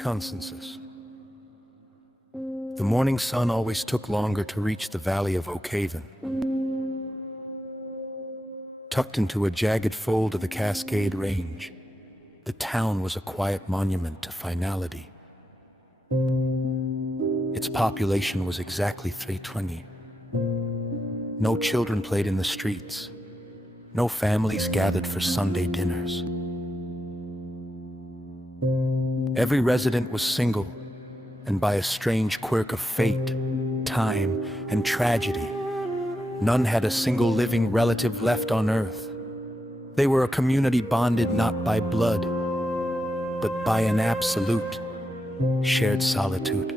consensus. The morning sun always took longer to reach the valley of Oakhaven. Tucked into a jagged fold of the Cascade Range, the town was a quiet monument to finality. Its population was exactly 320. No children played in the streets. No families gathered for Sunday dinners. Every resident was single, and by a strange quirk of fate, time, and tragedy, none had a single living relative left on earth. They were a community bonded not by blood, but by an absolute, shared solitude.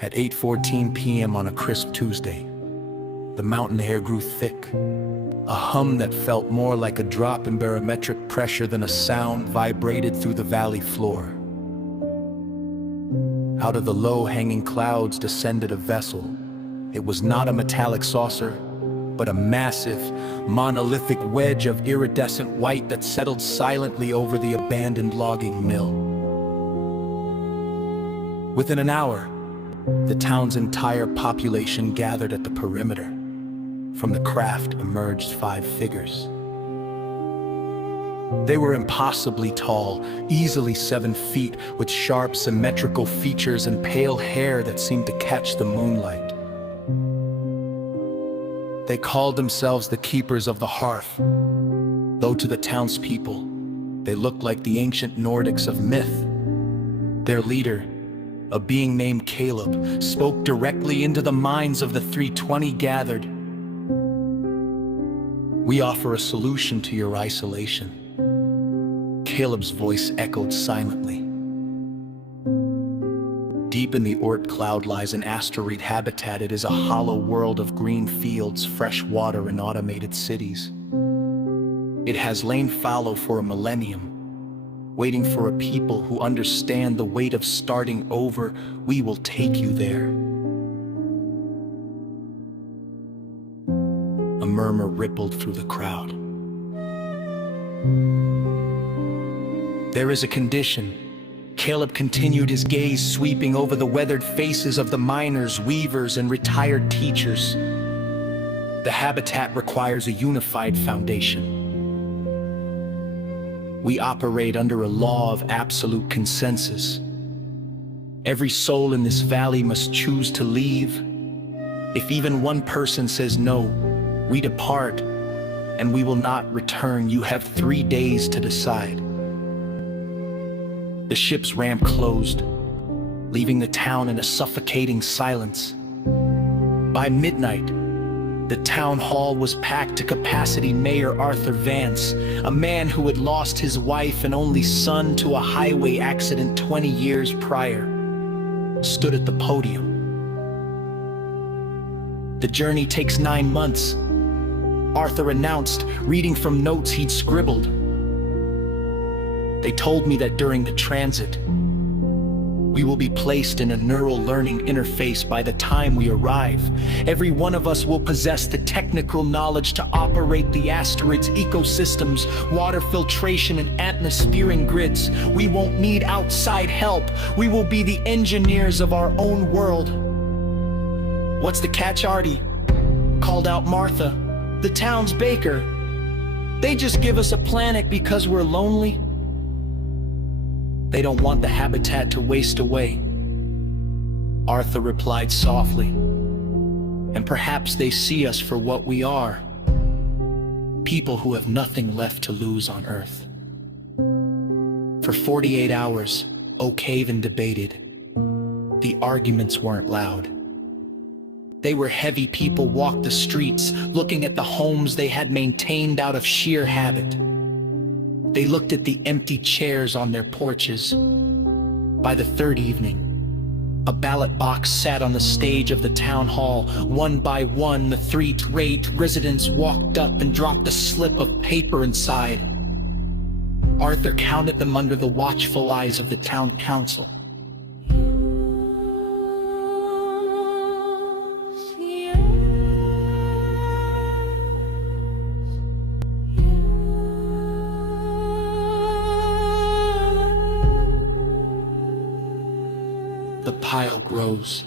At 8:14 p.m. on a crisp Tuesday, the mountain air grew thick, a hum that felt more like a drop in barometric pressure than a sound vibrated through the valley floor. Out of the low-hanging clouds descended a vessel. It was not a metallic saucer, but a massive, monolithic wedge of iridescent white that settled silently over the abandoned logging mill. Within an hour, the town's entire population gathered at the perimeter. From the craft emerged 5 figures. They were impossibly tall, easily 7 feet, with sharp, symmetrical features and pale hair that seemed to catch the moonlight. They called themselves the Keepers of the Hearth, though to the townspeople, they looked like the ancient Nordics of myth. Their leader, a being named Caleb, spoke directly into the minds of the 320 gathered. "We offer a solution to your isolation." Caleb's voice echoed silently. Deep in the Oort cloud lies an asteroid habitat. It is a hollow world of green fields, fresh water, and automated cities. It has lain fallow for a millennium, waiting for a people who understand the weight of starting over. We will take you there. A murmur rippled through the crowd. "There is a condition." Caleb continued, his gaze sweeping over the weathered faces of the miners, weavers, and retired teachers. "The habitat requires a unified foundation. We operate under a law of absolute consensus. Every soul in this valley must choose to leave. If even one person says no, we depart, and we will not return. You have 3 days to decide." The ship's ramp closed, leaving the town in a suffocating silence. By midnight, the town hall was packed to capacity. Mayor Arthur Vance, a man who had lost his wife and only son to a highway accident 20 years prior, stood at the podium. "The journey takes 9 months," Arthur announced, reading from notes he'd scribbled. "They told me that during the transit, we will be placed in a neural learning interface by the time we arrive. Every one of us will possess the technical knowledge to operate the asteroid's ecosystems, water filtration, and atmospheric grids. We won't need outside help. We will be the engineers of our own world." "What's the catch, Artie?" called out Martha, the town's baker. "They just give us a planet because we're lonely." "They don't want the habitat to waste away," Arthur replied softly. "And perhaps they see us for what we are, people who have nothing left to lose on Earth." For 48 hours, Oakhaven debated. The arguments weren't loud. They were heavy. People walked the streets, looking at the homes they had maintained out of sheer habit. They looked at the empty chairs on their porches. By the 3rd evening, a ballot box sat on the stage of the town hall. One by one, the 3 residents walked up and dropped a slip of paper inside. Arthur counted them under the watchful eyes of the town council. pile grows.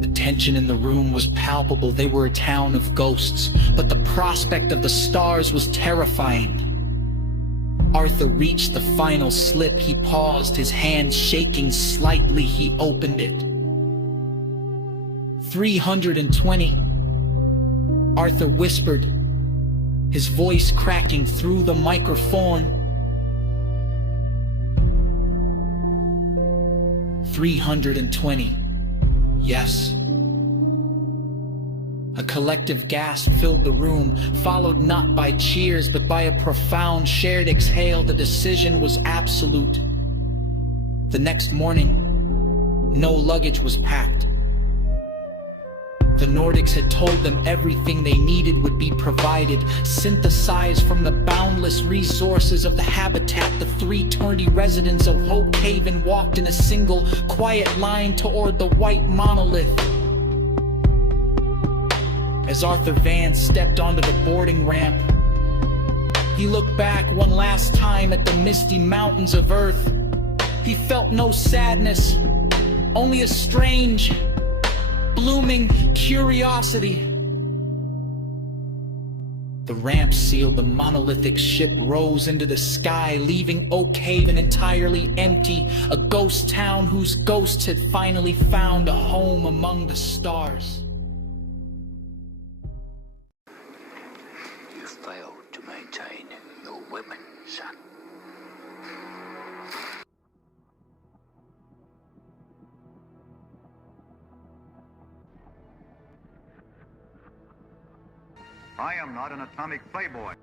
The tension in the room was palpable. They were a town of ghosts, but the prospect of the stars was terrifying. Arthur reached the final slip. He paused, his hand shaking slightly. He opened it. 320. Arthur whispered, his voice cracking through the microphone. 320. Yes. A collective gasp filled the room, followed not by cheers, but by a profound shared exhale. The decision was absolute. The next morning, no luggage was packed. The Nordics had told them everything they needed would be provided, synthesized from the boundless resources of the habitat. The 320 residents of Oakhaven walked in a single, quiet line toward the white monolith. As Arthur Vance stepped onto the boarding ramp, he looked back one last time at the misty mountains of Earth. He felt no sadness, only a strange, blooming curiosity. The ramp sealed, the monolithic ship rose into the sky, leaving Oakhaven entirely empty, a ghost town whose ghosts had finally found a home among the stars. You failed to maintain your women, son. I am not an atomic playboy.